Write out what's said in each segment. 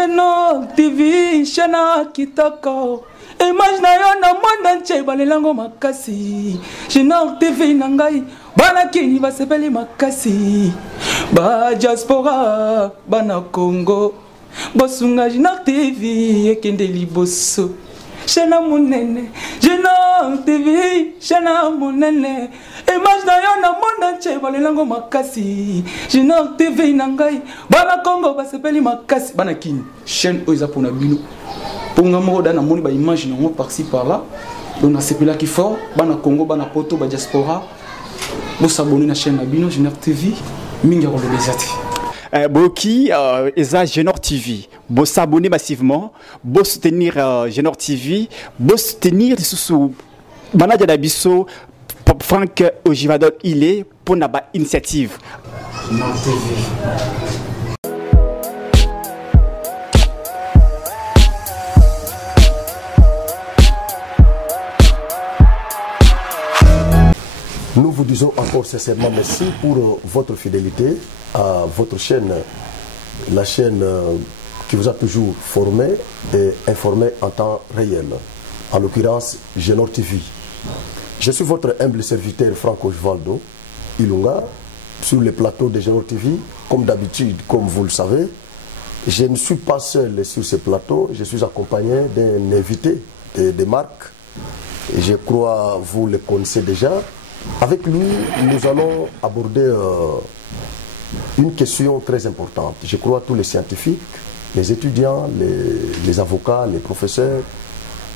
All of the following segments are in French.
Genor TV, Shana Kitoko. Image na yo na monde entier balelango makasi. Genor TV nangai, bana kini basepeli makasi. Ba diaspora, bana Congo. Bosunga Genor TV, ekende liboso. Shana munene, Genor TV, Shana munene. Image na yo na monde entier balelango makasi. Genor TV nangai, bana Congo basepeli makasi. Bana kini, chaîne oiza pona bino. Pour nous dans moni ba image non par-ci par-là. Donc na sepela qui fort, bana Congo, bana poto, ba diaspora. Vous s'abonner na chaîne Bino Genor TV, mingi ko bezati. Boki eza Genor TV. Vous s'abonner massivement, vous soutenir Genor TV, vous soutenir sous banaja da biso Franck Ojivadol il est pour naba initiative. Genor TV. Nous vous disons encore sincèrement merci pour votre fidélité à votre chaîne, la chaîne qui vous a toujours formé et informé en temps réel, en l'occurrence Genor TV. Je suis votre humble serviteur Franck Ojivadol Ilunga sur le plateau de Genor TV. Comme d'habitude, comme vous le savez, je ne suis pas seul sur ce plateau, je suis accompagné d'un invité de marque. Je crois vous le connaissez déjà. Avec lui, nous allons aborder une question très importante. Je crois que tous les scientifiques, les étudiants, les avocats, les professeurs,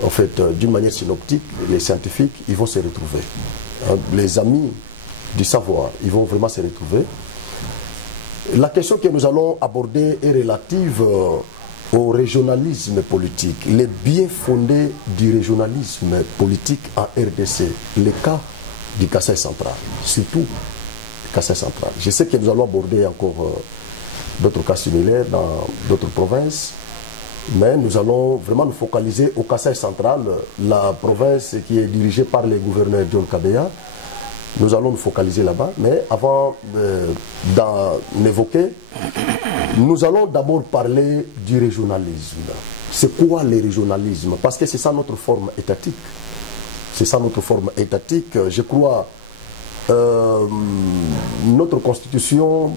en fait, d'une manière synoptique, les scientifiques, ils vont se retrouver. Les amis du savoir, ils vont vraiment se retrouver. La question que nous allons aborder est relative au régionalisme politique, les biens fondés du régionalisme politique en RDC, les cas du Kasaï central, surtout Kasaï central. Je sais que nous allons aborder encore d'autres cas similaires dans d'autres provinces, mais nous allons vraiment nous focaliser au Kasaï central, la province qui est dirigée par le gouverneur John Kabeya. Nous allons nous focaliser là-bas, mais avant d'en évoquer, nous allons d'abord parler du régionalisme. C'est quoi le régionalisme? Parce que c'est ça notre forme étatique. C'est ça notre forme étatique. Je crois notre constitution,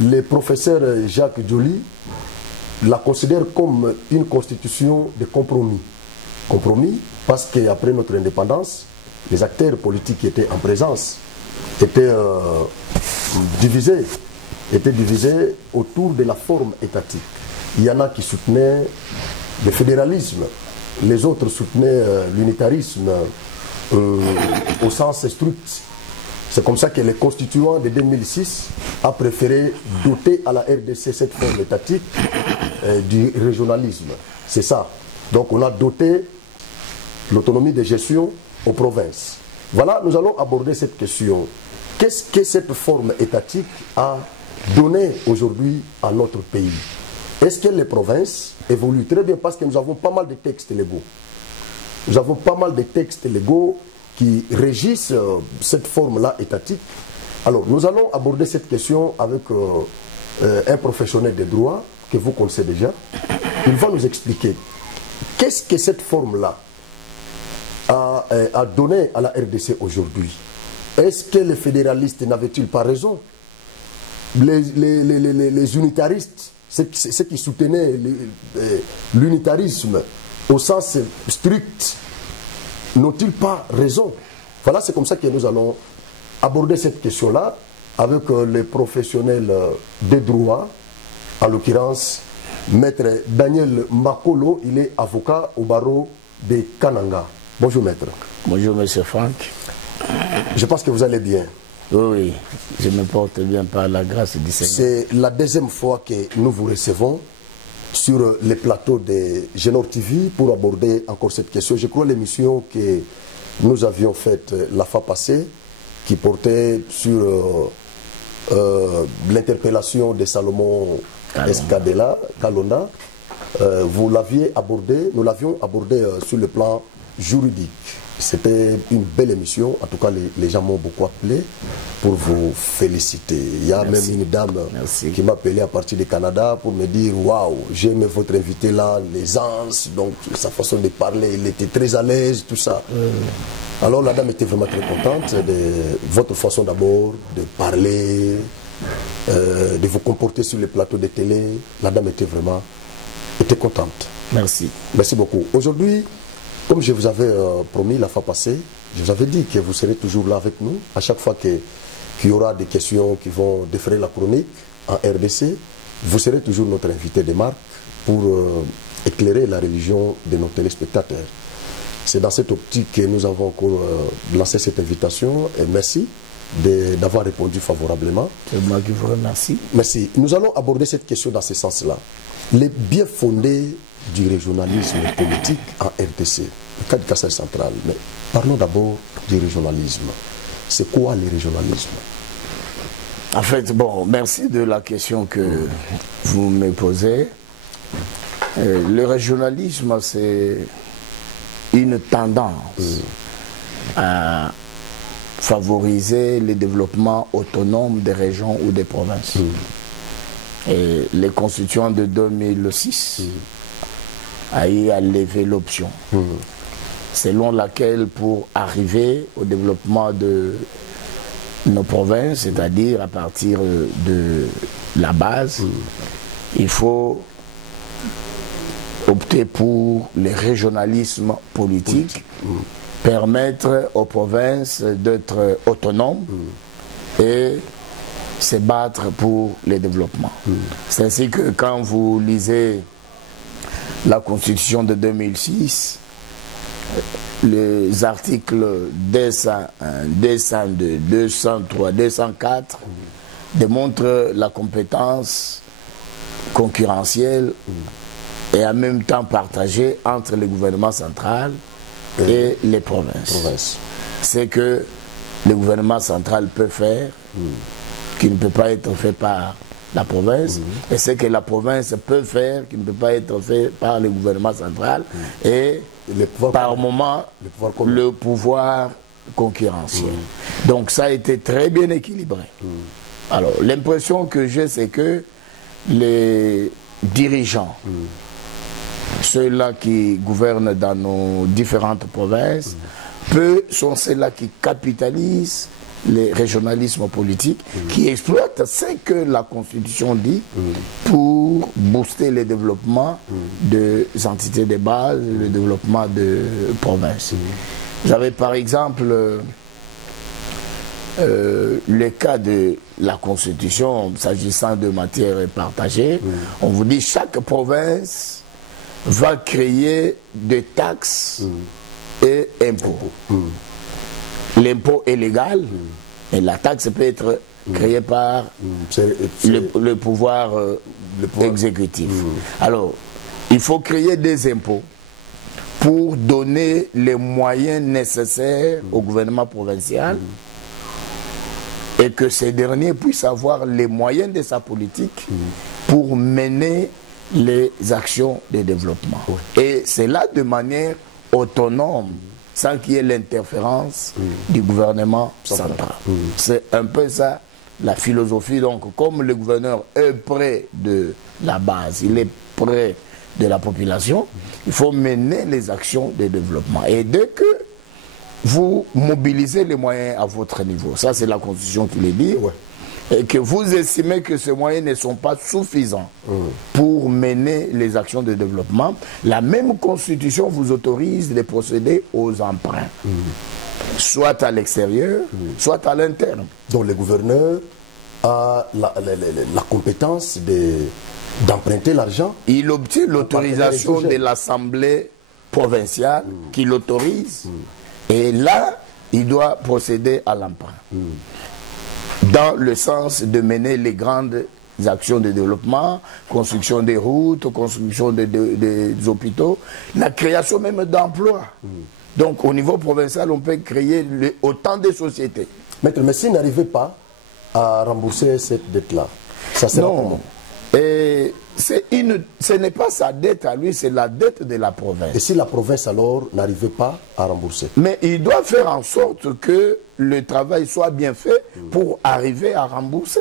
le professeur Jacques Joly la considère comme une constitution de compromis. Compromis parce qu'après notre indépendance, les acteurs politiques qui étaient en présence étaient divisés autour de la forme étatique. Il y en a qui soutenaient le fédéralisme. Les autres soutenaient l'unitarisme au sens strict. C'est comme ça que les constituants de 2006 a préféré doter à la RDC cette forme étatique du régionalisme. C'est ça. Donc on a doté l'autonomie de gestion aux provinces. Voilà, nous allons aborder cette question. Qu'est-ce que cette forme étatique a donné aujourd'hui à notre pays? Est-ce que les provinces évoluent très bien? Parce que nous avons pas mal de textes légaux. Nous avons pas mal de textes légaux qui régissent cette forme-là étatique. Alors, nous allons aborder cette question avec un professionnel de droit que vous connaissez déjà. Il va nous expliquer qu'est-ce que cette forme-là a donné à la RDC aujourd'hui. Est-ce que les fédéralistes n'avaient-ils pas raison? Les unitaristes, ceux qui soutenaient l'unitarisme au sens strict, n'ont-ils pas raison? Voilà, c'est comme ça que nous allons aborder cette question-là avec les professionnels des droits, en l'occurrence, Maître Daniel Makolo, il est avocat au barreau de Kananga. Bonjour Maître. Bonjour Monsieur Franck. Je pense que vous allez bien. Oui, je me porte bien par la grâce du Seigneur. C'est la deuxième fois que nous vous recevons sur les plateaux de Genor TV pour aborder encore cette question. Je crois l'émission que nous avions faite la fois passée, qui portait sur l'interpellation de Salomon Escadela, Kalonda, vous l'aviez abordé, nous l'avions abordé sur le plan juridique. C'était une belle émission. En tout cas, les gens m'ont beaucoup appelé pour vous féliciter. Il y a même une dame qui m'a appelé à partir du Canada pour me dire « Waouh, j'ai aimé votre invité là, l'aisance, donc sa façon de parler, il était très à l'aise, tout ça. Alors la dame était vraiment très contente de votre façon d'abord de parler, de vous comporter sur les plateaux de télé. La dame était vraiment contente. Merci. Merci beaucoup. Aujourd'hui, comme je vous avais promis la fois passée, je vous avais dit que vous serez toujours là avec nous. À chaque fois qu'il y aura des questions qui vont défrayer la chronique en RDC, vous serez toujours notre invité de marque pour éclairer la religion de nos téléspectateurs. C'est dans cette optique que nous avons encore lancé cette invitation et merci d'avoir répondu favorablement. C'est moi qui vous remercie. Merci. Nous allons aborder cette question dans ce sens-là. Les bien fondés du régionalisme politique en RDC, le cas du Kassai central. Mais parlons d'abord du régionalisme. C'est quoi le régionalisme? En fait, bon, merci de la question que vous me posez. Le régionalisme, c'est une tendance à favoriser le développement autonome des régions ou des provinces. Et les constituants de 2006 a eu à lever l'option, selon laquelle pour arriver au développement de nos provinces, c'est-à-dire à partir de la base, il faut opter pour le régionalisme politique, permettre aux provinces d'être autonomes et se battre pour le développement. C'est ainsi que quand vous lisez la Constitution de 2006, les articles 201, 202, 203, 204 démontrent la compétence concurrentielle et en même temps partagée entre le gouvernement central et les provinces. C'est que le gouvernement central peut faire, qui ne peut pas être fait par la province, et ce que la province peut faire, qui ne peut pas être fait par le gouvernement central, et par moment, le pouvoir concurrentiel. Donc ça a été très bien équilibré. Alors l'impression que j'ai, c'est que les dirigeants, ceux-là qui gouvernent dans nos différentes provinces, sont ceux-là qui capitalisent les régionalismes politiques, qui exploitent ce que la Constitution dit pour booster le développement des entités de base, le développement de provinces. J'avais par exemple le cas de la Constitution, s'agissant de matières partagées. On vous dit chaque province va créer des taxes et impôts. L'impôt est légal, et la taxe peut être créée par le pouvoir exécutif. Alors, il faut créer des impôts pour donner les moyens nécessaires au gouvernement provincial et que ces derniers puissent avoir les moyens de sa politique pour mener les actions de développement. Et c'est là de manière autonome, sans qu'il y ait l'interférence du gouvernement central. C'est un peu ça la philosophie. Donc, comme le gouverneur est près de la base, il est près de la population, il faut mener les actions de développement. Et dès que vous mobilisez les moyens à votre niveau, ça c'est la Constitution qui le dit, et que vous estimez que ces moyens ne sont pas suffisants pour mener les actions de développement, la même Constitution vous autorise de procéder aux emprunts, soit à l'extérieur, soit à l'interne. Donc le gouverneur a la compétence d'emprunter l'argent. Il obtient l'autorisation de l'Assemblée provinciale qui l'autorise, et là, il doit procéder à l'emprunt. Dans le sens de mener les grandes actions de développement, construction des routes, construction des hôpitaux, la création même d'emplois. Donc au niveau provincial, on peut créer autant de sociétés. Maître, mais s'il n'arrivait pas à rembourser cette dette-là, ça sert à comment? Et ce n'est pas sa dette à lui, c'est la dette de la province. Et si la province alors n'arrivait pas à rembourser? Mais il doit faire en sorte que le travail soit bien fait pour arriver à rembourser.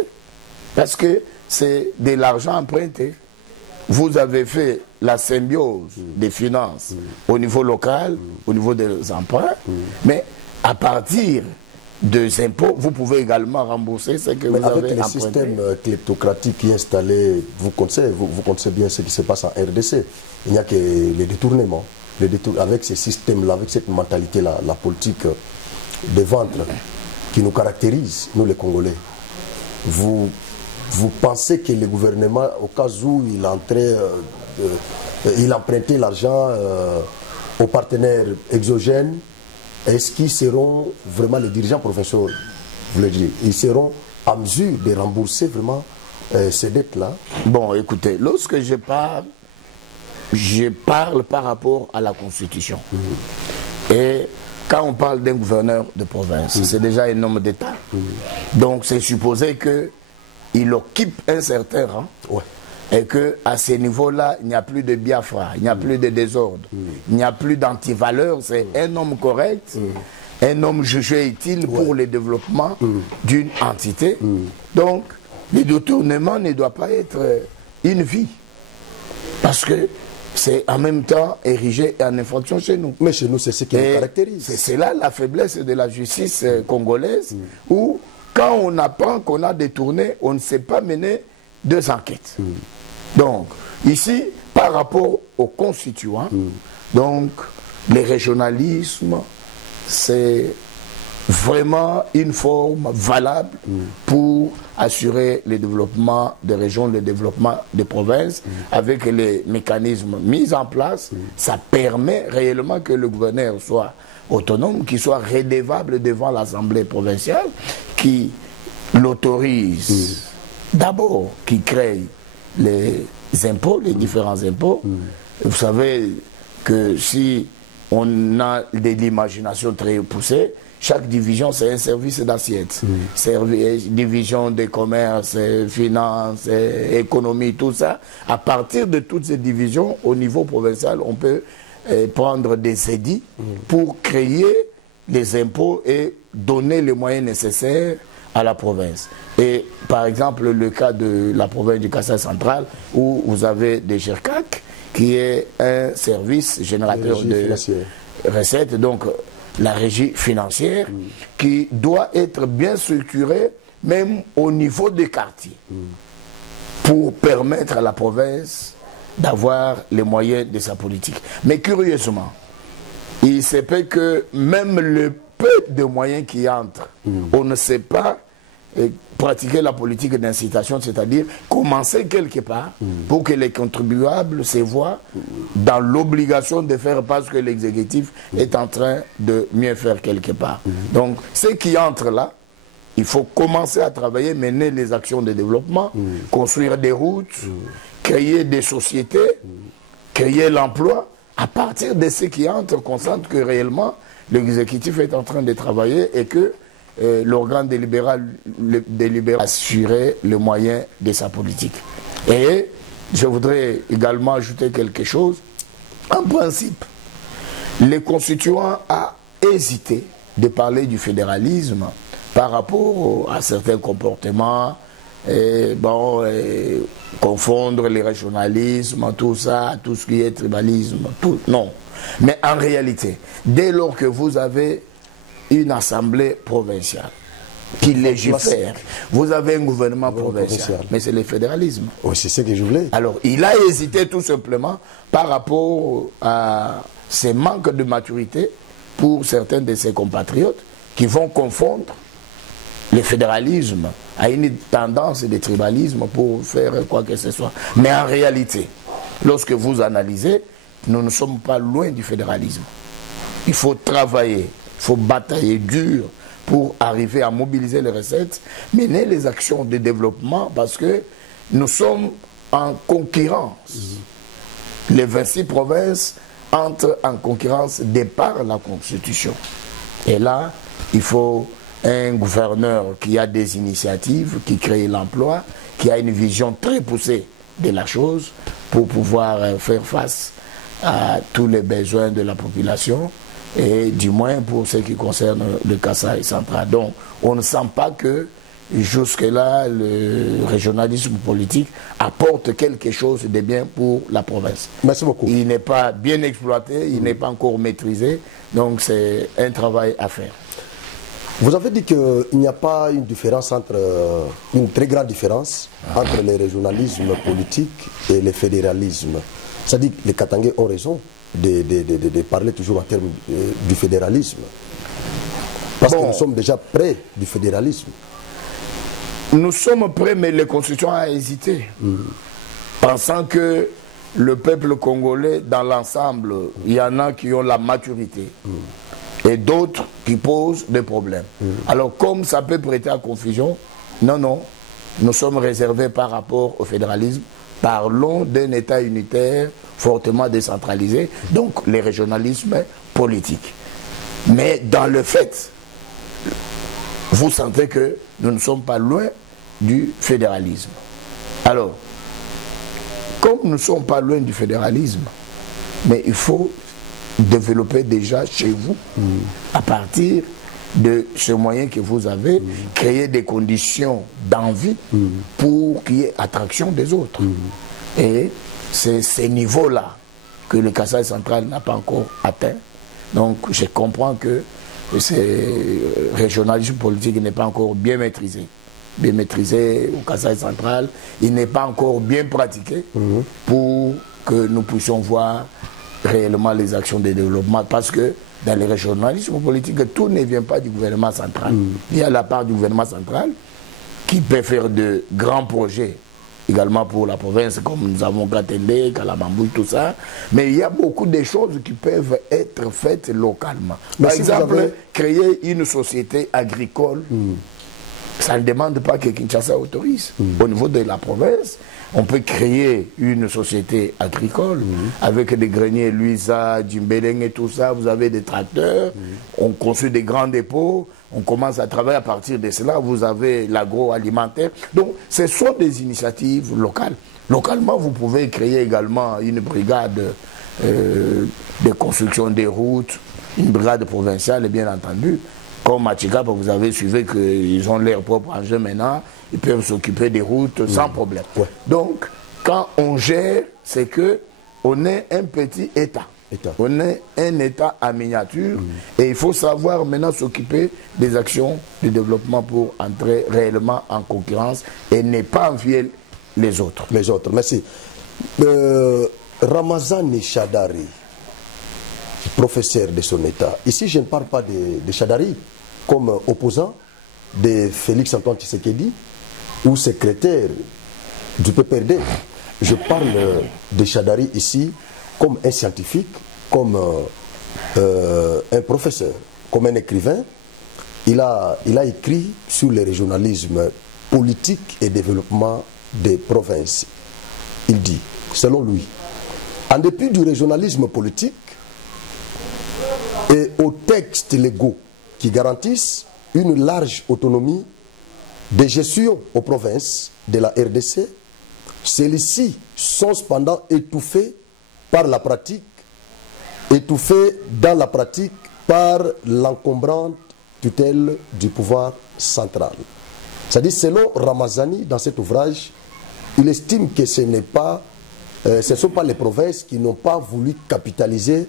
Parce que c'est de l'argent emprunté. Vous avez fait la symbiose des finances au niveau local, au niveau des emprunts, mais à partir des impôts, vous pouvez également rembourser ce que vous avez emprunté. Avec le système kleptocratique qui est installé, vous connaissez bien ce qui se passe en RDC. Il n'y a que les détournements. Avec ces systèmes-là, avec cette mentalité-là, la politique des ventres qui nous caractérise, nous les Congolais, vous pensez que le gouvernement, au cas où il empruntait l'argent aux partenaires exogènes, est-ce qu'ils seront vraiment les dirigeants provinciaux, vous le dites, ils seront en mesure de rembourser vraiment ces dettes-là? Bon, écoutez, lorsque je parle par rapport à la Constitution. Et quand on parle d'un gouverneur de province, c'est déjà un homme d'État. Donc c'est supposé qu'il occupe un certain rang. Ouais. Et qu'à ce niveau-là, il n'y a plus de Biafra, il n'y a plus de désordre, il n'y a plus d'antivaleur. C'est un homme correct, un homme jugé utile pour le développement d'une entité. Donc, le détournement ne doit pas être une vie. Parce que c'est en même temps érigé en infraction chez nous. Mais chez nous, c'est ce qui nous caractérise. C'est là la faiblesse de la justice congolaise, où quand on apprend qu'on a détourné, on ne sait pas mener 2 enquêtes. Donc, ici, par rapport aux constituants, donc, le régionalisme, c'est vraiment une forme valable pour assurer le développement des régions, le développement des provinces, avec les mécanismes mis en place. Ça permet réellement que le gouverneur soit autonome, qu'il soit redevable devant l'Assemblée provinciale, qui l'autorise d'abord, qui crée les impôts, les différents impôts. Vous savez que si on a de l'imagination très poussée, chaque division, c'est un service d'assiette. Division des commerces, finances, économie, tout ça. À partir de toutes ces divisions, au niveau provincial, on peut prendre des édits pour créer les impôts et donner les moyens nécessaires à la province. Et par exemple, le cas de la province du Kassai central, où vous avez des GERCAC, qui est un service générateur de recettes, donc la régie financière, qui doit être bien structurée, même au niveau des quartiers, pour permettre à la province d'avoir les moyens de sa politique. Mais curieusement, il se peut que même le peu de moyens qui entrent, on ne sait pas pratiquer la politique d'incitation, c'est-à-dire commencer quelque part pour que les contribuables se voient dans l'obligation de faire parce que l'exécutif est en train de mieux faire quelque part. Donc, ce qui entre là, il faut commencer à travailler, mener les actions de développement, construire des routes, créer des sociétés, créer l'emploi. À partir de ce qui entre, on constate que réellement, l'exécutif est en train de travailler et que l'organe délibérant assurer le moyen de sa politique. Et je voudrais également ajouter quelque chose. En principe, les constituants ont hésité de parler du fédéralisme par rapport à certains comportements, confondre les régionalismes, tout ça, tout ce qui est tribalisme, tout, non. Mais en réalité, dès lors que vous avez une assemblée provinciale qui légifère, vous avez un gouvernement provincial, mais c'est le fédéralisme. Oui, c'est ce que je voulais. Alors, il a hésité tout simplement par rapport à ces manques de maturité pour certains de ses compatriotes qui vont confondre le fédéralisme à une tendance de tribalisme pour faire quoi que ce soit. Mais en réalité, lorsque vous analysez, nous ne sommes pas loin du fédéralisme. Il faut travailler, il faut batailler dur pour arriver à mobiliser les recettes, mener les actions de développement parce que nous sommes en concurrence. Les 26 provinces entrent en concurrence de par la Constitution. Et là, il faut un gouverneur qui a des initiatives, qui crée l'emploi, qui a une vision très poussée de la chose pour pouvoir faire face à tous les besoins de la population et du moins pour ce qui concerne le Kasaï central. Donc on ne sent pas que jusque-là le régionalisme politique apporte quelque chose de bien pour la province. Merci beaucoup. Il n'est pas bien exploité, il n'est pas encore maîtrisé, donc c'est un travail à faire. Vous avez dit qu'il n'y a pas une différence entre, une très grande différence entre le régionalisme politique et le fédéralisme. C'est-à-dire que les Katangais ont raison de parler toujours en termes du fédéralisme. Parce que nous sommes déjà près du fédéralisme. Nous sommes prêts, mais les constitutions ont hésité. Pensant que le peuple congolais, dans l'ensemble, il y en a qui ont la maturité. Et d'autres qui posent des problèmes. Alors, comme ça peut prêter à confusion, non, nous sommes réservés par rapport au fédéralisme. Parlons d'un État unitaire fortement décentralisé, donc les régionalismes politiques. Mais dans le fait, vous sentez que nous ne sommes pas loin du fédéralisme. Alors, comme nous ne sommes pas loin du fédéralisme, mais il faut développer déjà chez vous, à partir de ce moyen que vous avez, créer des conditions d'envie pour qu'il y ait attraction des autres. Et c'est ces niveaux-là que le Kasaï central n'a pas encore atteint. Donc je comprends que ce régionalisme politique n'est pas encore bien maîtrisé. Bien maîtrisé au Kasaï central, il n'est pas encore bien pratiqué pour que nous puissions voir réellement les actions de développement, parce que dans le régionalisme politique, tout ne vient pas du gouvernement central. Il y a la part du gouvernement central qui peut faire de grands projets également pour la province, comme nous avons Gatende, Kalabambou, tout ça. Mais il y a beaucoup de choses qui peuvent être faites localement. Par exemple, créer une société agricole, ça ne demande pas que Kinshasa autorise. Au niveau de la province, on peut créer une société agricole avec des greniers Luisa, Djimbeleng et tout ça. Vous avez des tracteurs, on construit des grands dépôts, on commence à travailler à partir de cela. Vous avez l'agroalimentaire. Donc, ce sont des initiatives locales. Localement, vous pouvez créer également une brigade de construction des routes, une brigade provinciale, bien entendu. Comme à Chikapa, vous avez suivi qu'ils ont leur propre engin maintenant, ils peuvent s'occuper des routes sans problème. Donc, quand on gère, c'est qu'on est un petit État. On est un État à miniature et il faut savoir maintenant s'occuper des actions de développement pour entrer réellement en concurrence et ne pas envier les autres. Les autres, merci. Ramazani Chadari, professeur de son État. Ici, je ne parle pas de Chadari comme opposant de Félix Antoine Tshisekedi ou secrétaire du PPRD. Je parle de Chadari ici comme un scientifique, comme un professeur, comme un écrivain. Il a écrit sur le régionalisme politique et développement des provinces. Il dit, selon lui, en dépit du régionalisme politique et aux textes légaux qui garantissent une large autonomie de gestion aux provinces de la RDC, celles-ci sont cependant étouffées par la pratique, étouffées dans la pratique par l'encombrante tutelle du pouvoir central. C'est-à-dire, selon Ramazani, dans cet ouvrage, il estime que ce ne sont pas les provinces qui n'ont pas voulu capitaliser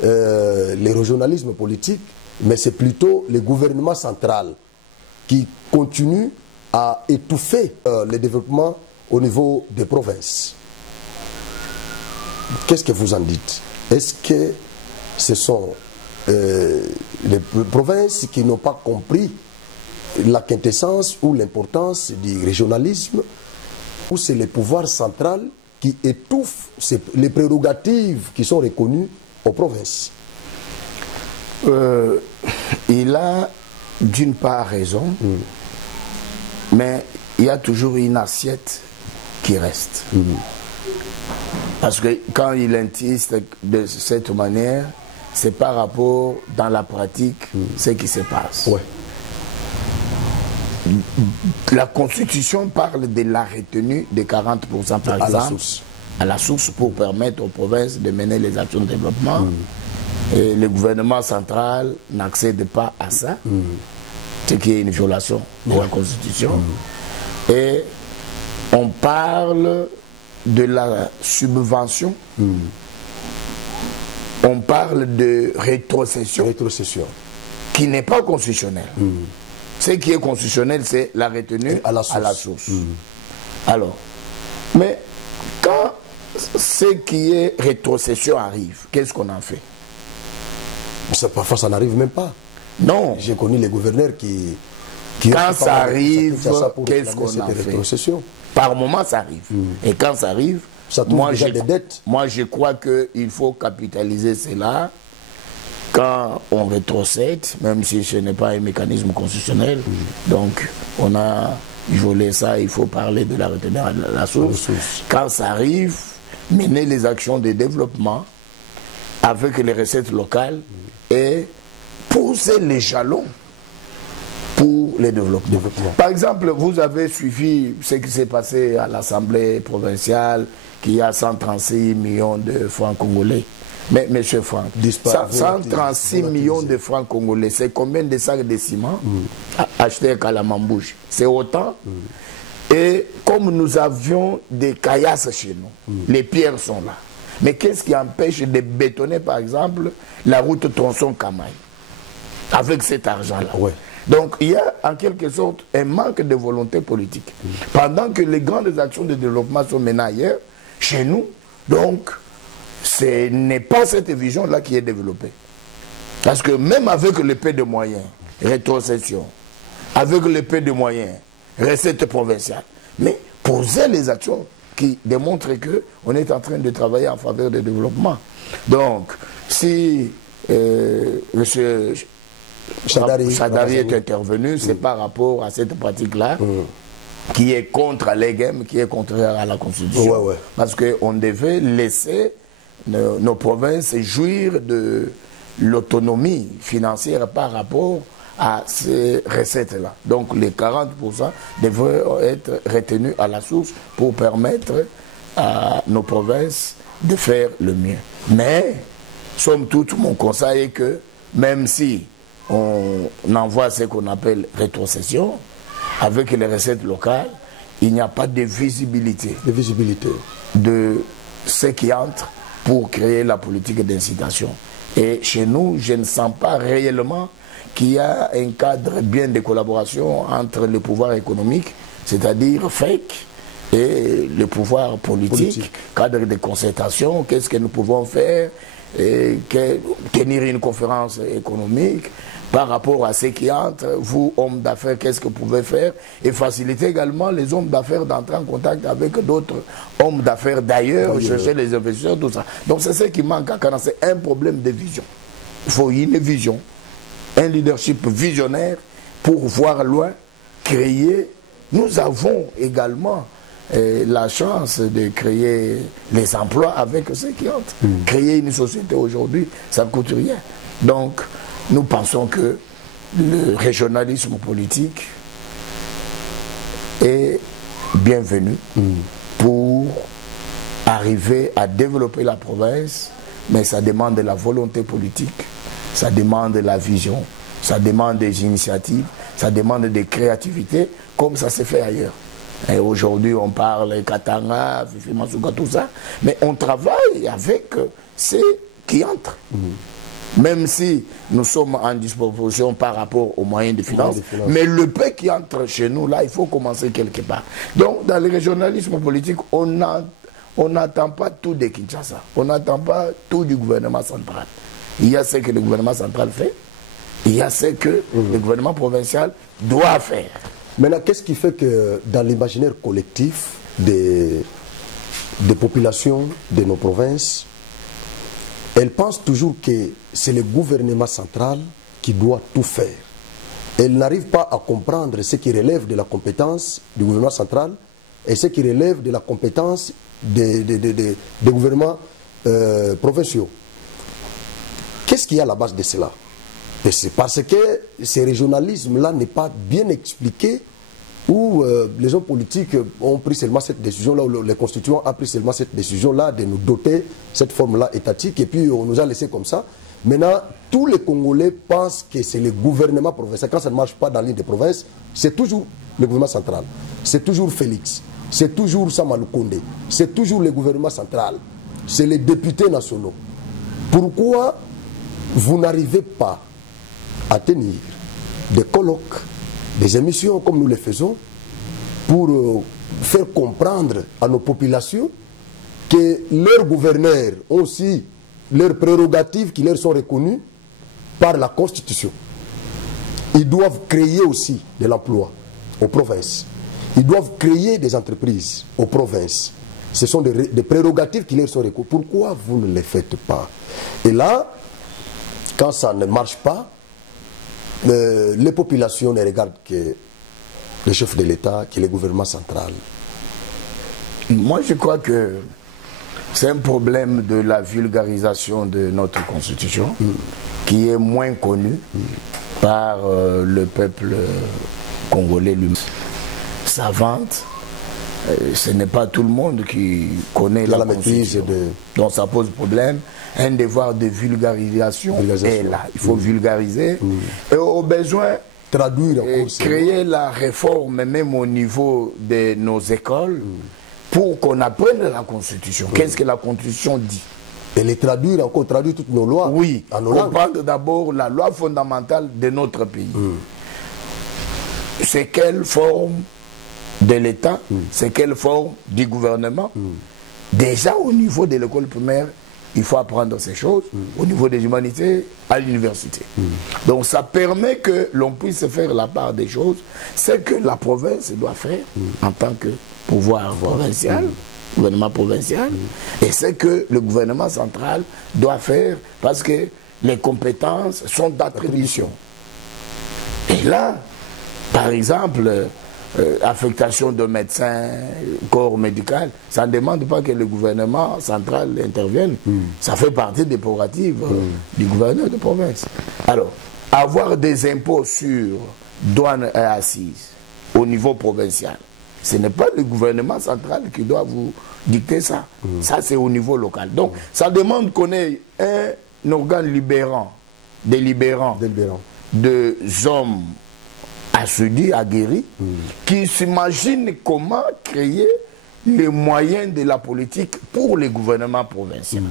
le régionalisme politique, mais c'est plutôt le gouvernement central qui continue à étouffer le développement au niveau des provinces. Qu'est-ce que vous en dites? Est-ce que ce sont les provinces qui n'ont pas compris la quintessence ou l'importance du régionalisme, ou c'est le pouvoir central qui étouffe les prérogatives qui sont reconnues aux provinces? Il a d'une part raison, mais il y a toujours une assiette qui reste. Parce que quand il insiste de cette manière, c'est par rapport dans la pratique ce qui se passe. la Constitution parle de la retenue de 40% par exemple à la source pour permettre aux provinces de mener les actions de développement. Et le gouvernement central n'accède pas à ça, ce qui est une violation de la Constitution. Et on parle de la subvention, on parle de rétrocession, qui n'est pas constitutionnelle. Ce qui est constitutionnel, c'est la retenue à la source. Alors, mais quand ce qui est rétrocession arrive, qu'est-ce qu'on en fait? Parfois, ça n'arrive même pas. Non. J'ai connu les gouverneurs qui quand ça arrive, qu'est-ce qu'on en fait? Par moment, ça arrive. Et quand ça arrive, moi, je crois qu'il faut capitaliser cela quand on rétrocède, même si ce n'est pas un mécanisme constitutionnel. Donc, on a violé ça, il faut parler de la retenue à la source. Quand ça arrive, mener les actions de développement avec les recettes locales et poser les jalons pour les développements. Par exemple, vous avez suivi ce qui s'est passé à l'Assemblée provinciale, qui a 136 millions de francs congolais. Mais M. Franck, 136 millions de francs congolais, c'est combien de sacs de ciment achetés à Kalamambouche? C'est autant. Et comme nous avions des caillasses chez nous, les pierres sont là. Mais qu'est-ce qui empêche de bétonner, par exemple, la route tronçon-Kamaï avec cet argent-là? Donc, il y a en quelque sorte un manque de volonté politique. Pendant que les grandes actions de développement sont menées ailleurs, chez nous, donc, ce n'est pas cette vision-là qui est développée. Parce que même avec le peu de moyens, rétrocession, avec le peu de moyens, recettes provinciales, mais poser les actions qui démontrent qu'on est en train de travailler en faveur du développement. Donc, si M. Chadari est intervenu, c'est par rapport à cette pratique-là, qui est contre l'EGEM, qui est contraire à la Constitution. Parce qu'on devait laisser nos provinces jouir de l'autonomie financière par rapport à ces recettes-là. Donc les 40% devraient être retenus à la source pour permettre à nos provinces de faire le mieux. Mais, somme toute, mon conseil est que même si on envoie ce qu'on appelle rétrocession, avec les recettes locales, il n'y a pas de visibilité de ce qui entre pour créer la politique d'incitation. Et chez nous, je ne sens pas réellement qu'il y a un cadre bien de collaboration entre le pouvoir économique, c'est-à-dire FEC, et le pouvoir politique, cadre de concertation, qu'est-ce que nous pouvons faire, et tenir une conférence économique par rapport à ce qui entre, vous, hommes d'affaires, qu'est-ce que vous pouvez faire, et faciliter également les hommes d'affaires d'entrer en contact avec d'autres hommes d'affaires d'ailleurs, chercher les investisseurs, tout ça. Donc c'est ce qui manque à Kana, c'est un problème de vision. Il faut une vision, un leadership visionnaire pour voir loin, créer. Nous avons également la chance de créer les emplois avec ceux qui entrent. Créer une société aujourd'hui, ça ne coûte rien. Donc, nous pensons que le régionalisme politique est bienvenu pour arriver à développer la province, mais ça demande de la volonté politique, ça demande de la vision, ça demande des initiatives, ça demande des créativités, comme ça s'est fait ailleurs. Et aujourd'hui, on parle Katanga, Fifi Masuka, tout ça, mais on travaille avec ceux qui entrent. Même si nous sommes en disproportion par rapport aux moyens de finances, mais le peu qui entre chez nous, là, il faut commencer quelque part. Donc, dans le régionalisme politique, on n'attend pas tout de Kinshasa, on n'attend pas tout du gouvernement central. Il y a ce que le gouvernement central fait, il y a ce que le gouvernement provincial doit faire. Maintenant, qu'est-ce qui fait que dans l'imaginaire collectif des populations de nos provinces, elles pensent toujours que c'est le gouvernement central qui doit tout faire. Elles n'arrivent pas à comprendre ce qui relève de la compétence du gouvernement central et ce qui relève de la compétence des gouvernements provinciaux. Qu'est-ce qu'il y a à la base de cela? C'est parce que ce régionalisme-là n'est pas bien expliqué où les hommes politiques ont pris seulement cette décision-là, où les constituants ont pris seulement cette décision-là de nous doter cette forme-là étatique, et puis on nous a laissé comme ça. Maintenant, tous les Congolais pensent que c'est le gouvernement provincial. Quand ça ne marche pas dans l'île de province, c'est toujours le gouvernement central. C'est toujours Félix. C'est toujours Samalou Kondé. C'est toujours le gouvernement central. C'est les députés nationaux. Pourquoi vous n'arrivez pas à tenir des colloques, des émissions comme nous les faisons, pour faire comprendre à nos populations que leurs gouverneurs ont aussi leurs prérogatives qui leur sont reconnues par la Constitution. Ils doivent créer aussi de l'emploi aux provinces. Ils doivent créer des entreprises aux provinces. Ce sont des prérogatives qui leur sont reconnues. Pourquoi vous ne les faites pas? Et là, quand ça ne marche pas, les populations ne regardent que le chef de l'État, que le gouvernement central. Moi, je crois que c'est un problème de la vulgarisation de notre Constitution qui est moins connue par le peuple congolais lui-même. Ça vante. Ce n'est pas tout le monde qui connaît la Constitution. Donc ça pose problème. Un devoir de vulgarisation est là. Il faut vulgariser. Et au besoin, traduire créer la réforme même au niveau de nos écoles pour qu'on apprenne la Constitution. Qu'est-ce que la Constitution dit? Et les traduire encore, traduire toutes nos lois. Oui, comprendre d'abord la loi fondamentale de notre pays. C'est quelle forme de l'État, c'est quelle forme du gouvernement. Déjà au niveau de l'école primaire, il faut apprendre ces choses. Au niveau des humanités, à l'université. Donc ça permet que l'on puisse faire la part des choses. C'est que la province doit faire en tant que pouvoir provincial, gouvernement provincial, et c'est que le gouvernement central doit faire parce que les compétences sont d'attribution. Et là, par exemple, affectation de médecins, corps médical, ça ne demande pas que le gouvernement central intervienne. Ça fait partie des prérogatives du gouverneur de province. Alors, avoir des impôts sur douane et assises au niveau provincial, ce n'est pas le gouvernement central qui doit vous dicter ça. Ça, c'est au niveau local. Donc, ça demande qu'on ait un organe délibérant de hommes assidus, aguerris, qui s'imaginent comment créer les moyens de la politique pour les gouvernements provinciaux.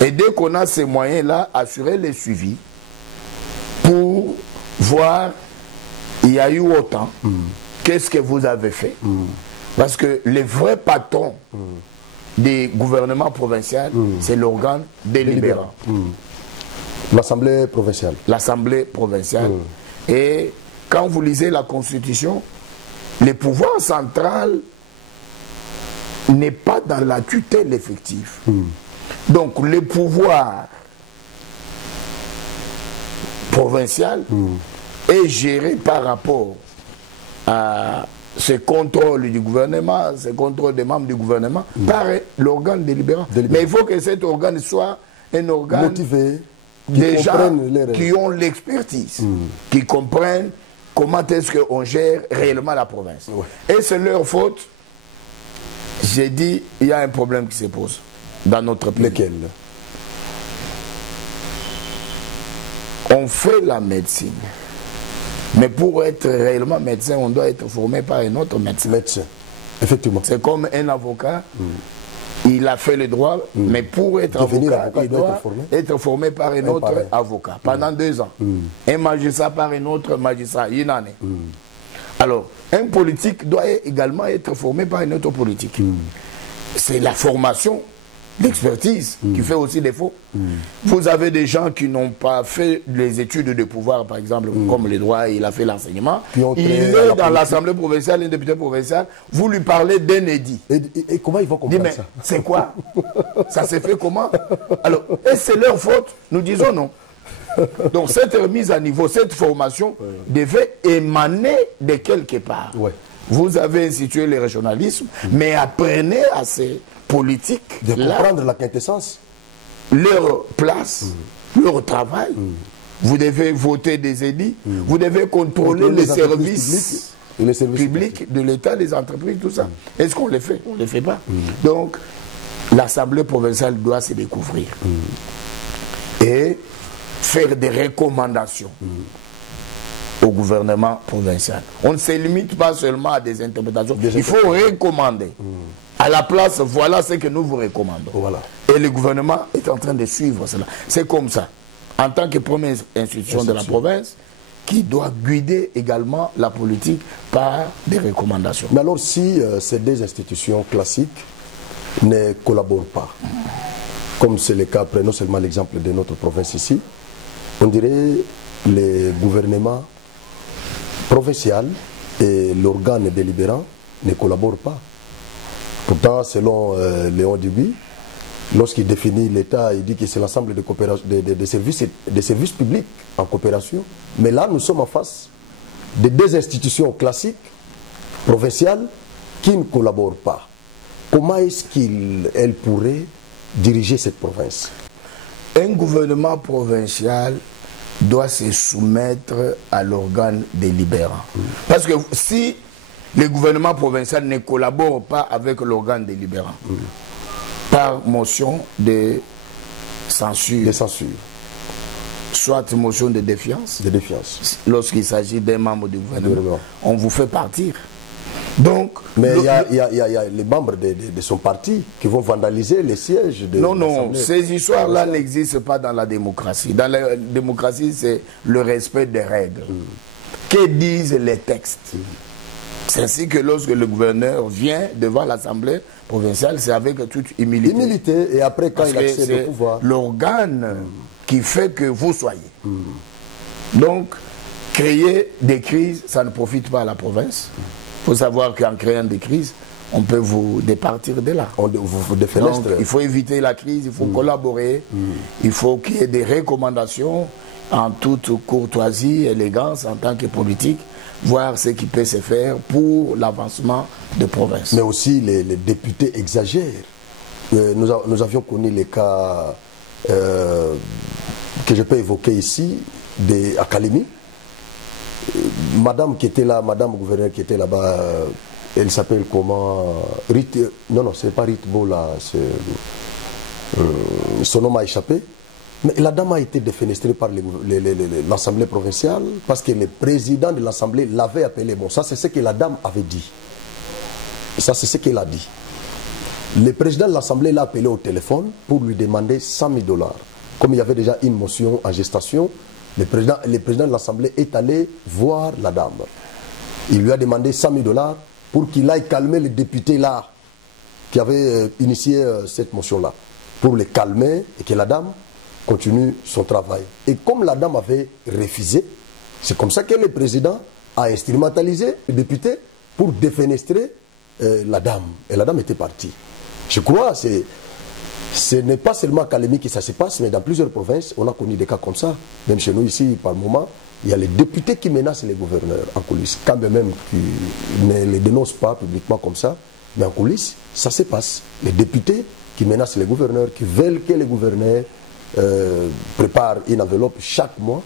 Et dès qu'on a ces moyens-là, assurer les suivis pour voir, il y a eu autant, qu'est-ce que vous avez fait? Parce que les vrais patrons des gouvernements provinciaux, c'est l'organe délibérant. L'Assemblée provinciale. L'Assemblée provinciale. Et quand vous lisez la Constitution, le pouvoir central n'est pas dans la tutelle effective. Donc le pouvoir provincial est géré par rapport à ce contrôle du gouvernement, ce contrôle des membres du gouvernement, par l'organe délibérant. Mais il faut que cet organe soit un organe motivé, des gens qui ont l'expertise, qui comprennent comment est-ce qu'on gère réellement la province. Et c'est leur faute. J'ai dit, il y a un problème qui se pose dans notre pays. Lequel? On fait la médecine. Mais pour être réellement médecin, on doit être formé par un autre médecin. Effectivement. C'est comme un avocat. Il a fait le droit, mais pour être avocat, il doit être formé par un autre avocat pendant 2 ans. Un magistrat par un autre magistrat, une année. Alors, un politique doit également être formé par un autre politique. C'est la formation, l'expertise qui fait aussi défaut. Vous avez des gens qui n'ont pas fait les études de pouvoir, par exemple, comme le droit, il a fait l'enseignement. Il est dans l'Assemblée provinciale, un député provincial, vous lui parlez d'un édit. Et comment ils vont comprendre ça? C'est quoi? Ça s'est fait comment? Alors, et c'est leur faute? Nous disons non. Donc cette remise à niveau, cette formation devait émaner de quelque part. Vous avez institué le régionalisme, mais apprenez à ces politiques de comprendre la quintessence, leur place, leur travail. Vous devez voter des édits, vous devez contrôler les services publics de l'État, des entreprises, tout ça. Est-ce qu'on les fait? On ne les fait pas. Donc, l'Assemblée provinciale doit se découvrir et faire des recommandations au gouvernement provincial. On ne se limite pas seulement à des interprétations. Il faut recommander. À la place, voilà ce que nous vous recommandons. Voilà. Et le gouvernement est en train de suivre cela. C'est comme ça. En tant que première institution de la province, qui doit guider également la politique par des recommandations. Mais alors, si ces deux institutions classiques ne collaborent pas, comme c'est le cas, prenons seulement l'exemple de notre province ici, on dirait le gouvernement provincial et l'organe délibérant ne collaborent pas. Pourtant, selon Léon Dubuis, lorsqu'il définit l'État, il dit que c'est l'ensemble des services publics en coopération. Mais là, nous sommes en face de deux institutions classiques, provinciales, qui ne collaborent pas. Comment est-ce qu'elles pourraient diriger cette province? Un gouvernement provincial doit se soumettre à l'organe délibérant. Parce que si le gouvernement provincial ne collabore pas avec l'organe délibérant, par motion de censure, soit motion de défiance, lorsqu'il s'agit d'un membre du gouvernement, on vous fait partir. Donc, mais il y a les membres de son parti qui vont vandaliser les sièges de non, non, ces histoires-là n'existent pas dans la démocratie. Dans la démocratie, c'est le respect des règles. Que disent les textes? C'est ainsi que lorsque le gouverneur vient devant l'Assemblée provinciale, c'est avec toute humilité. Et après, quand il accède au pouvoir, l'organe qui fait que vous soyez. Donc, créer des crises, ça ne profite pas à la province. Il faut savoir qu'en créant des crises, on peut vous départir de là. Donc, il faut éviter la crise, il faut collaborer, il faut qu'il y ait des recommandations en toute courtoisie, élégance, en tant que politique, voir ce qui peut se faire pour l'avancement de province. Mais aussi les députés exagèrent. Nous avions connu les cas que je peux évoquer ici, à Kalemi. Madame qui était là, madame gouverneur qui était là-bas, elle s'appelle comment? Non, c'est pas Rite Bola, son nom a échappé. Mais la dame a été défenestrée par l'Assemblée provinciale parce que le président de l'Assemblée l'avait appelé. Bon, ça c'est ce que la dame avait dit. Ça c'est ce qu'elle a dit. Le président de l'Assemblée l'a appelé au téléphone pour lui demander 100 000 $. Comme il y avait déjà une motion en gestation, le président de l'Assemblée est allé voir la dame. Il lui a demandé 100 000 $ pour qu'il aille calmer les députés là qui avaient initié cette motion-là. Pour les calmer et que la dame continue son travail. Et comme la dame avait refusé, c'est comme ça que le président a instrumentalisé les députés pour défenestrer la dame. Et la dame était partie. Je crois que ce n'est pas seulement à Kalemi que ça se passe, mais dans plusieurs provinces, on a connu des cas comme ça. Même chez nous ici, par moment, il y a les députés qui menacent les gouverneurs en coulisses. Quand même qui ne les dénoncent pas publiquement comme ça, mais en coulisses, ça se passe. Les députés qui menacent les gouverneurs, qui veulent que les gouverneurs préparent une enveloppe chaque mois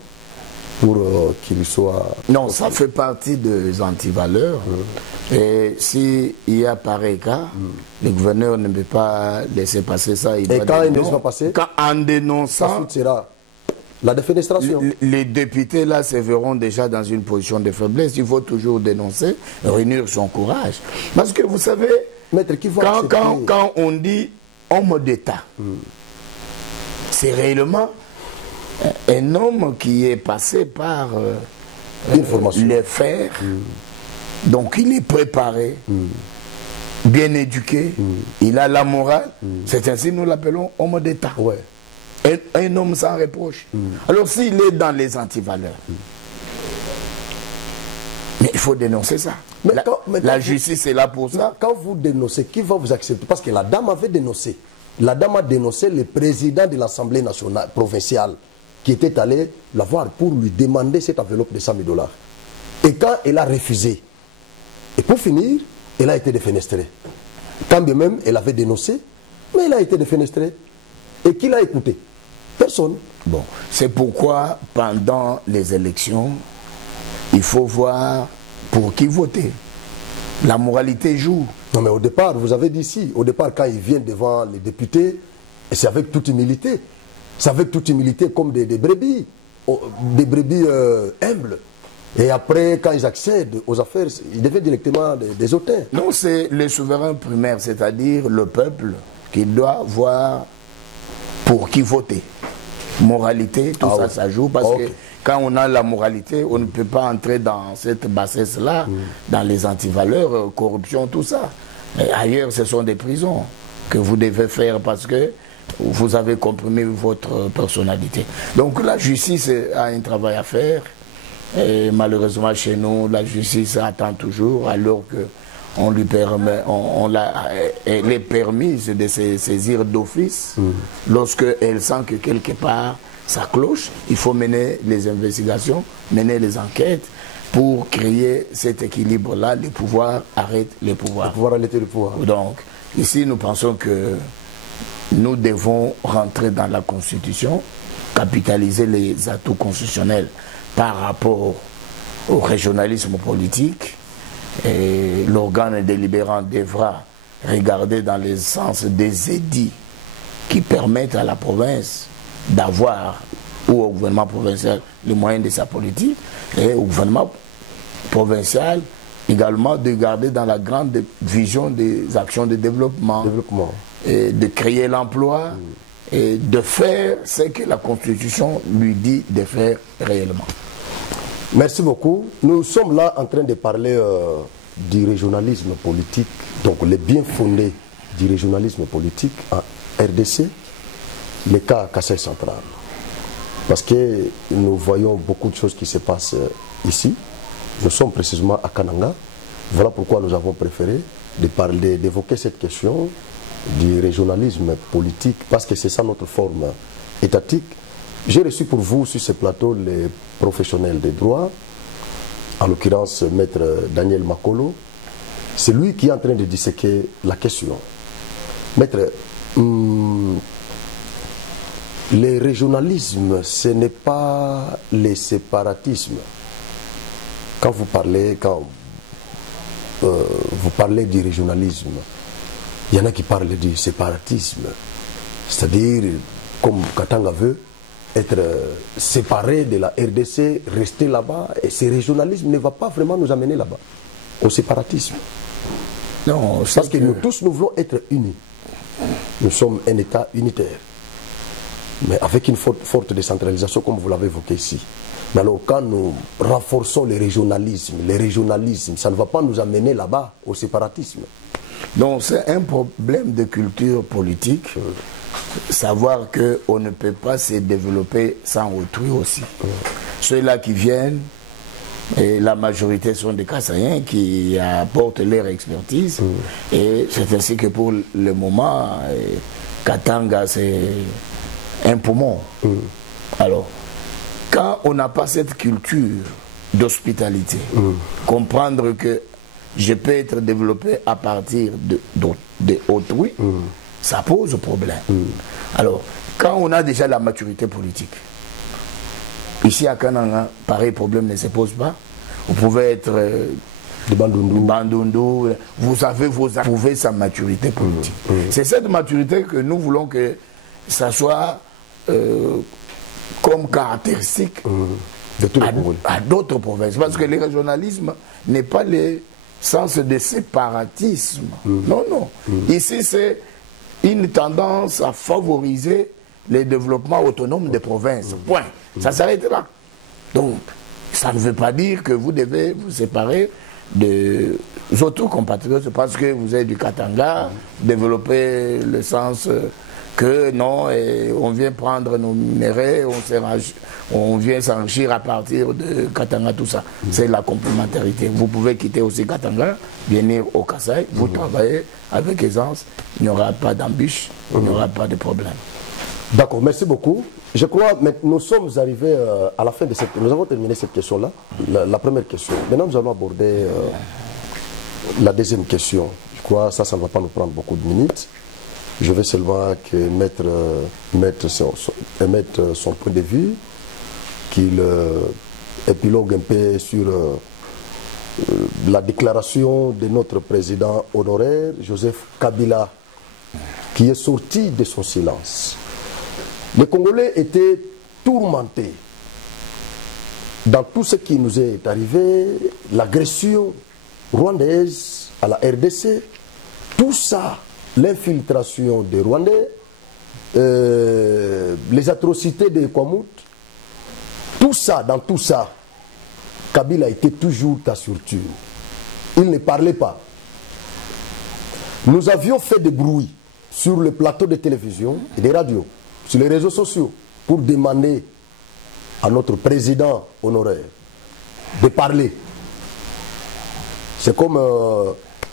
pour qu'il soit... Non, ça fait partie des antivaleurs. Et s'il y a pareil cas, le gouverneur ne peut pas laisser passer ça. Et quand il ne laisse pas passer, en dénonçant, ça sera la défenestration. Les députés là se verront déjà dans une position de faiblesse. Il faut toujours dénoncer, réunir son courage. Parce que vous savez, maître, quand on dit homme d'État, c'est réellement un homme qui est passé par les fers. Donc il est préparé, bien éduqué, il a la morale. C'est ainsi que nous l'appelons homme d'État. Ouais. Un homme sans reproche. Alors s'il est dans les antivaleurs, mais il faut dénoncer ça. La justice est là pour ça. Quand vous dénoncez, qui va vous accepter? Parce que la dame avait dénoncé. La dame a dénoncé le président de l'Assemblée nationale provinciale qui était allé la voir pour lui demander cette enveloppe de 100 000 $. Et quand elle a refusé, et pour finir, elle a été défenestrée. Quand bien même elle avait dénoncé, mais elle a été défenestrée. Et qui l'a écouté? Personne. Bon, c'est pourquoi pendant les élections, il faut voir pour qui voter. La moralité joue. Non, mais au départ, vous avez dit ici, au départ, quand ils viennent devant les députés, c'est avec toute humilité. C'est avec toute humilité comme des brebis humbles. Et après, quand ils accèdent aux affaires, ils deviennent directement des hautains. Non, c'est le souverain primaire, c'est-à-dire le peuple qui doit voir pour qui voter. Moralité, tout ça, ça joue parce que quand on a la moralité, on ne peut pas entrer dans cette bassesse-là, dans les antivaleurs, corruption, tout ça. Et ailleurs, ce sont des prisons que vous devez faire parce que vous avez comprimé votre personnalité. Donc la justice a un travail à faire. Et malheureusement, chez nous, la justice attend toujours alors qu'on lui permet, elle est permise de se saisir d'office. Lorsqu'elle sent que quelque part ça cloche, il faut mener les investigations, mener les enquêtes pour créer cet équilibre-là. Les pouvoirs arrêtent les pouvoirs. Le pouvoir arrêter le pouvoir. Donc, ici, nous pensons que nous devons rentrer dans la Constitution, capitaliser les atouts constitutionnels par rapport au régionalisme politique. Et l'organe délibérant devra regarder dans le sens des édits qui permettent à la province d'avoir, ou au gouvernement provincial, les moyens de sa politique, et au gouvernement provincial également de garder dans la grande vision des actions de développement. Et de créer l'emploi et de faire ce que la Constitution lui dit de faire réellement. Merci beaucoup. Nous sommes là en train de parler du régionalisme politique, donc les bien fondés du régionalisme politique en RDC, le cas Kassai central. Parce que nous voyons beaucoup de choses qui se passent ici. Nous sommes précisément à Kananga. Voilà pourquoi nous avons préféré d'évoquer cette question du régionalisme politique, parce que c'est ça notre forme étatique. J'ai reçu pour vous sur ce plateau les professionnels des droits, en l'occurrence maître Daniel Makolo. C'est lui qui est en train de disséquer la question. Maître, le régionalisme, ce n'est pas le séparatisme. Quand vous parlez du régionalisme, il y en a qui parlent du séparatisme. C'est-à-dire, comme Katanga veut, être séparé de la RDC, rester là-bas. Et ce régionalisme ne va pas vraiment nous amener là-bas, au séparatisme. Non, parce que nous tous, nous voulons être unis. Nous sommes un État unitaire. Mais avec une forte décentralisation, comme vous l'avez évoqué ici. Mais alors, quand nous renforçons le régionalisme, ça ne va pas nous amener là-bas, au séparatisme. Donc, c'est un problème de culture politique. Savoir qu'on ne peut pas se développer sans autrui aussi. Ceux-là qui viennent, et la majorité sont des Kassaïens qui apportent leur expertise. Et c'est ainsi que pour le moment, Katanga, c'est un poumon. Alors, quand on n'a pas cette culture d'hospitalité, comprendre que je peux être développé à partir d'autrui, ça pose problème. Alors, quand on a déjà la maturité politique, ici à Kananga, pareil problème ne se pose pas. Vous pouvez être de Bandundu, vous avez prouvé sa maturité politique. C'est cette maturité que nous voulons que ça soit comme caractéristique à d'autres provinces. Parce que le régionalisme n'est pas le sens de séparatisme. Non, non. Ici, c'est une tendance à favoriser le développement autonome des provinces. Point. Ça s'arrête là. Donc, ça ne veut pas dire que vous devez vous séparer des autres compatriotes parce que vous êtes du Katanga, développer le sens que non, on vient prendre nos minéraux, on vient s'enrichir à partir de Katanga, tout ça. C'est la complémentarité. Vous pouvez quitter aussi Katanga, venir au Kassai, vous travaillez avec aisance, il n'y aura pas d'embûche, il n'y aura pas de problème. D'accord, merci beaucoup. Je crois que nous sommes arrivés à la fin de cette... Nous avons terminé cette question-là, la première question. Maintenant, nous allons aborder la deuxième question. Je crois que ça ne va pas nous prendre beaucoup de minutes. Je vais seulement que mettre son point de vue, qu'il épilogue un peu sur la déclaration de notre président honoraire, Joseph Kabila, qui est sorti de son silence. Les Congolais étaient tourmentés dans tout ce qui nous est arrivé, l'agression rwandaise à la RDC, tout ça, l'infiltration des Rwandais, les atrocités de Kwamout, tout ça, dans tout ça, Kabila était toujours taciturne. Il ne parlait pas. Nous avions fait des bruits sur le plateau de télévision et des radios, sur les réseaux sociaux, pour demander à notre président honoraire de parler. C'est comme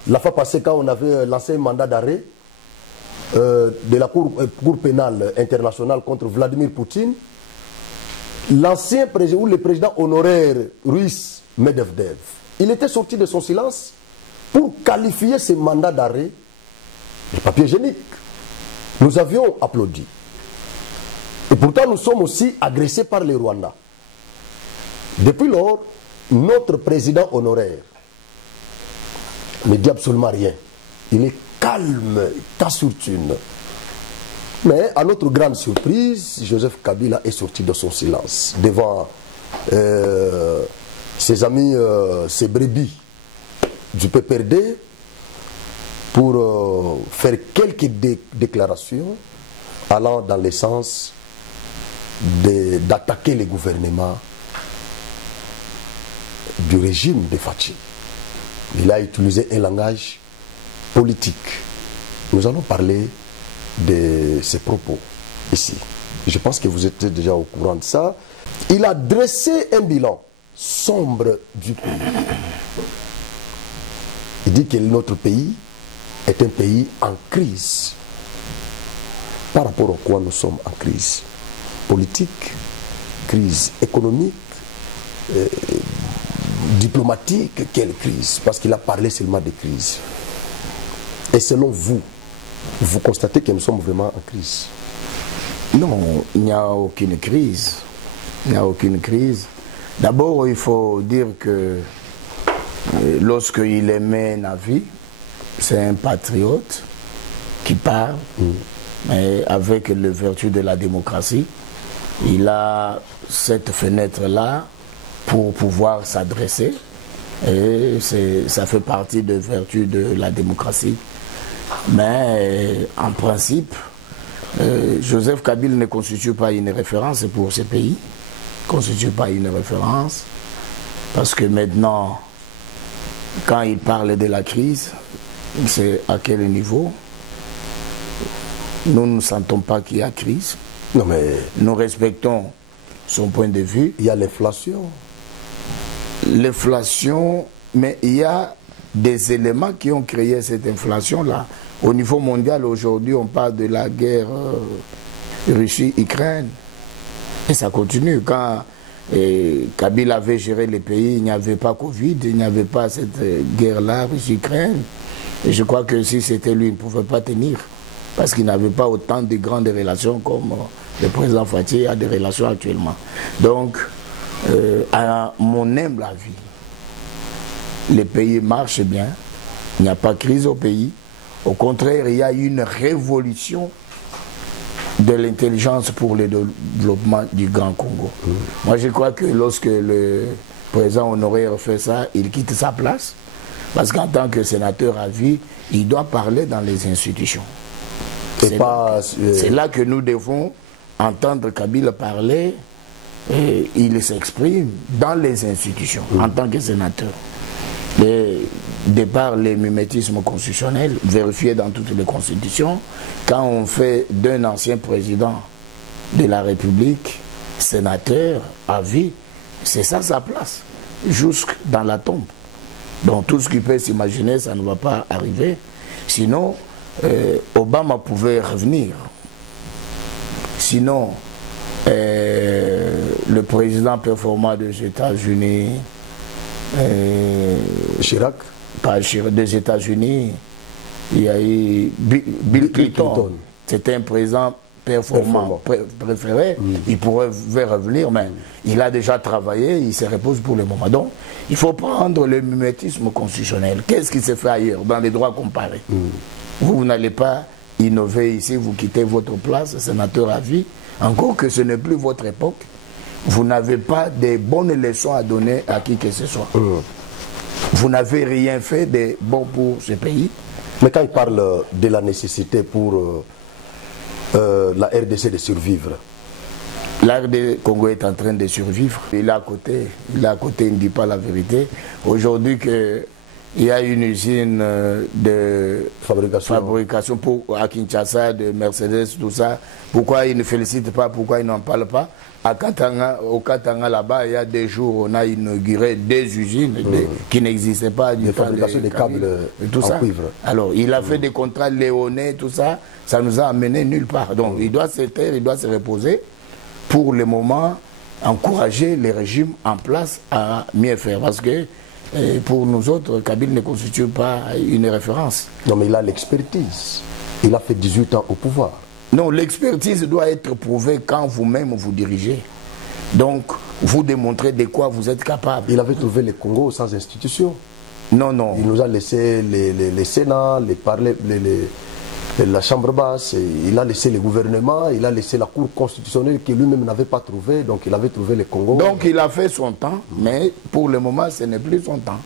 la fois passée quand on avait lancé un mandat d'arrêt de la cour pénale internationale contre Vladimir Poutine. L'ancien président ou le président honoraire russe Medvedev, il était sorti de son silence pour qualifier ce mandat d'arrêt de papier hygiénique. Nous avions applaudi. Et pourtant, nous sommes aussi agressés par les Rwandais. Depuis lors, notre président honoraire ne dit absolument rien. Il est calme, taciturne. Mais à notre grande surprise, Joseph Kabila est sorti de son silence devant ses amis, ses brebis du PPRD pour faire quelques déclarations allant dans le sens d'attaquer les gouvernements du régime de Fachi. Il a utilisé un langage politique. Nous allons parler de ses propos ici. Je pense que vous êtes déjà au courant de ça. Il a dressé un bilan sombre du pays. Il dit que notre pays est un pays en crise. Par rapport à quoi nous sommes en crise? Politique, crise économique, diplomatique, quelle crise? Parce qu'il a parlé seulement de crise. Et selon vous, vous constatez que nous sommes vraiment en crise? Non, il n'y a aucune crise. Il n'y a aucune crise. D'abord, il faut dire que lorsqu'il émet Navi, c'est un patriote qui parle, mais avec les vertus de la démocratie. Il a cette fenêtre-là pour pouvoir s'adresser. Et ça fait partie des vertus de la démocratie. Mais en principe, Joseph Kabila ne constitue pas une référence pour ce pays. Ne constitue pas une référence. Parce que maintenant, quand il parle de la crise, c'est à quel niveau? Nous ne sentons pas qu'il y a crise. Non, mais nous respectons son point de vue. Il y a l'inflation. L'inflation, mais il y a des éléments qui ont créé cette inflation-là. Au niveau mondial, aujourd'hui, on parle de la guerre Russie-Ukraine. Et ça continue. Quand Kabila avait géré les pays, il n'y avait pas Covid, il n'y avait pas cette guerre-là, Russie-Ukraine. Et je crois que si c'était lui, il ne pouvait pas tenir. Parce qu'il n'avait pas autant de grandes relations comme le président Fathi a des relations actuellement. Donc, à mon humble avis, les pays marchent bien, il n'y a pas de crise au pays. Au contraire, il y a une révolution de l'intelligence pour le développement du Grand Congo. Moi, je crois que lorsque le président honoraire fait ça, il quitte sa place. Parce qu'en tant que sénateur à vie, il doit parler dans les institutions. C'est là que nous devons entendre Kabila parler et il s'exprime dans les institutions en tant que sénateur. De par les mimétismes constitutionnels vérifiés dans toutes les constitutions, quand on fait d'un ancien président de la République sénateur à vie, c'est ça sa place, jusque dans la tombe. Donc tout ce qui peut s'imaginer, ça ne va pas arriver. Sinon, Obama pouvait revenir. Sinon, le président performant des États-Unis, Chirac, pas Chirac, des États-Unis, il y a eu Bill Clinton. C'était un président performant préféré, il pourrait revenir, mais il a déjà travaillé, il se repose pour le moment. Donc, il faut prendre le mimétisme constitutionnel. Qu'est-ce qui se fait ailleurs, dans les droits comparés? Vous n'allez pas innover ici, vous quittez votre place, sénateur à vie, encore que ce n'est plus votre époque. Vous n'avez pas de bonnes leçons à donner à qui que ce soit. Vous n'avez rien fait de bon pour ce pays. Mais quand il parle de la nécessité pour la RDC de survivre, la RDC Congo est en train de survivre. Il est à côté, il ne dit pas la vérité. Aujourd'hui, il y a une usine de fabrication à Kinshasa, de Mercedes, tout ça. Pourquoi il ne félicite pas, pourquoi il n'en parle pas? Au Katanga, là-bas, il y a des jours, on a inauguré des usines qui n'existaient pas. De fabrication des câbles tout en ça. cuivre. Alors, il a fait des contrats léonais, tout ça. Ça nous a amené nulle part. Donc, il doit se taire, il doit se reposer. Pour le moment, encourager les régimes en place à mieux faire. Parce que pour nous autres, Kabila ne constitue pas une référence. Non, mais il a l'expertise. Il a fait 18 ans au pouvoir. Non, l'expertise doit être prouvée quand vous-même vous dirigez. Donc, vous démontrez de quoi vous êtes capable. Il avait trouvé le Congo sans institution. Non, non. Il nous a laissé les Sénats, la Chambre basse, il a laissé le gouvernement, il a laissé la Cour constitutionnelle que lui-même n'avait pas trouvé, donc il avait trouvé le Congo. Donc il a fait son temps, mais pour le moment, ce n'est plus son temps.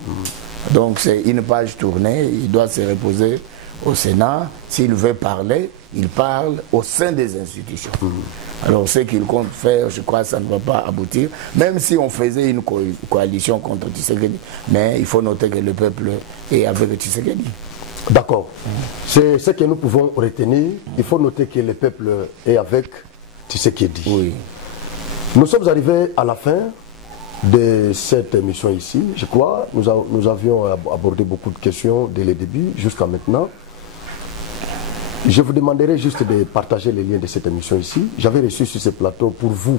Donc c'est une page tournée, il doit se reposer au Sénat. S'il veut parler, il parle au sein des institutions. Alors ce qu'il compte faire, je crois que ça ne va pas aboutir, même si on faisait une coalition contre Tshisekedi. Mais il faut noter que le peuple est avec Tshisekedi. D'accord. C'est ce que nous pouvons retenir. Il faut noter que le peuple est avec Tshisekedi. Oui. Nous sommes arrivés à la fin de cette émission ici. Je crois nous avions abordé beaucoup de questions dès le début jusqu'à maintenant. Je vous demanderai juste de partager les liens de cette émission ici. J'avais reçu sur ce plateau pour vous.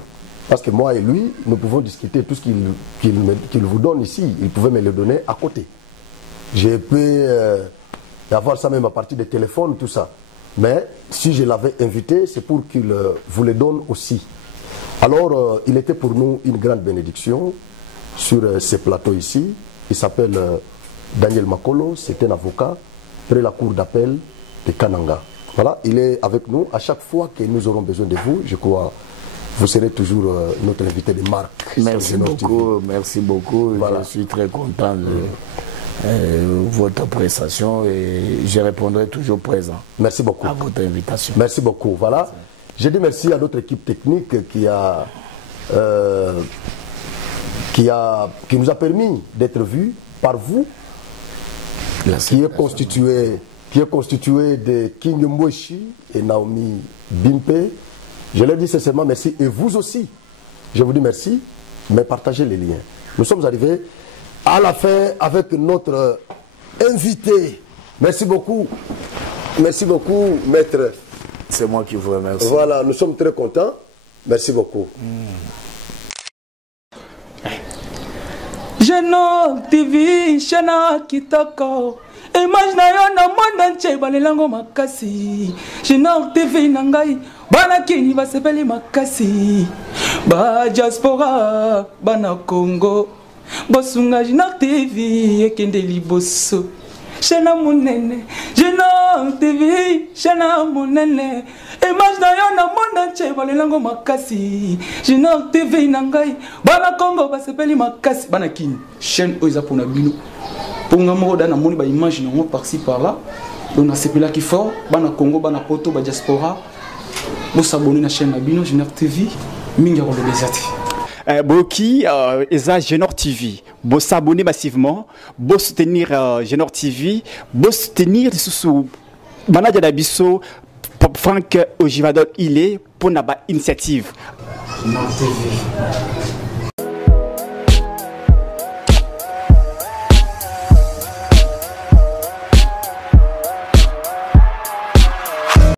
Parce que moi et lui, nous pouvons discuter tout ce qu'il vous donne ici. Il pouvait me le donner à côté. Je peux avoir ça même à partir des téléphones, tout ça. Mais si je l'avais invité, c'est pour qu'il vous le donne aussi. Alors, il était pour nous une grande bénédiction sur ce plateau ici. Il s'appelle Daniel Makolo, c'est un avocat près la cour d'appel de Kananga. Voilà, il est avec nous. À chaque fois que nous aurons besoin de vous, je crois, vous serez toujours notre invité de marque. Merci beaucoup, merci beaucoup. Voilà. Je suis très content de votre prestation et je répondrai toujours présent. Merci beaucoup. À votre invitation. Merci beaucoup. Voilà. Je dis merci à notre équipe technique qui nous a permis d'être vus par vous, qui est constitué de King Mweshi et Naomi Bimpe. Je leur dis sincèrement merci et vous aussi. Je vous dis merci, mais partagez les liens. Nous sommes arrivés à la fin avec notre invité. Merci beaucoup. Merci beaucoup, maître. C'est moi qui vous remercie. Voilà, nous sommes très contents. Merci beaucoup. Genok TV, Shana Kitoko. Image na yo na monde entier balelango makasi. Genok TV nangai bana kini basepeli makasi. Ba diaspora bana Congo. Bosunga Genok TV ekende liboso. Shana munene, Genok TV, Shana munene. Image na yo na monde entier balelango makasi. Genok TV nangai bana Congo basepeli makasi. Bana kini chaîne oza pona bino. Pour nous dans moni ba image non par-ci par-là. On a sepela qui fort, bana Congo bana poto ba diaspora. Bo s'abonner na chaîne Bino Genok TV, minga ko bezati. Boki eza Genok TV, bo s'abonner massivement, bo soutenir Genok TV, bo soutenir sous manager d'Abisso Franck Ojivadol il est pour na ba initiative. Genok TV.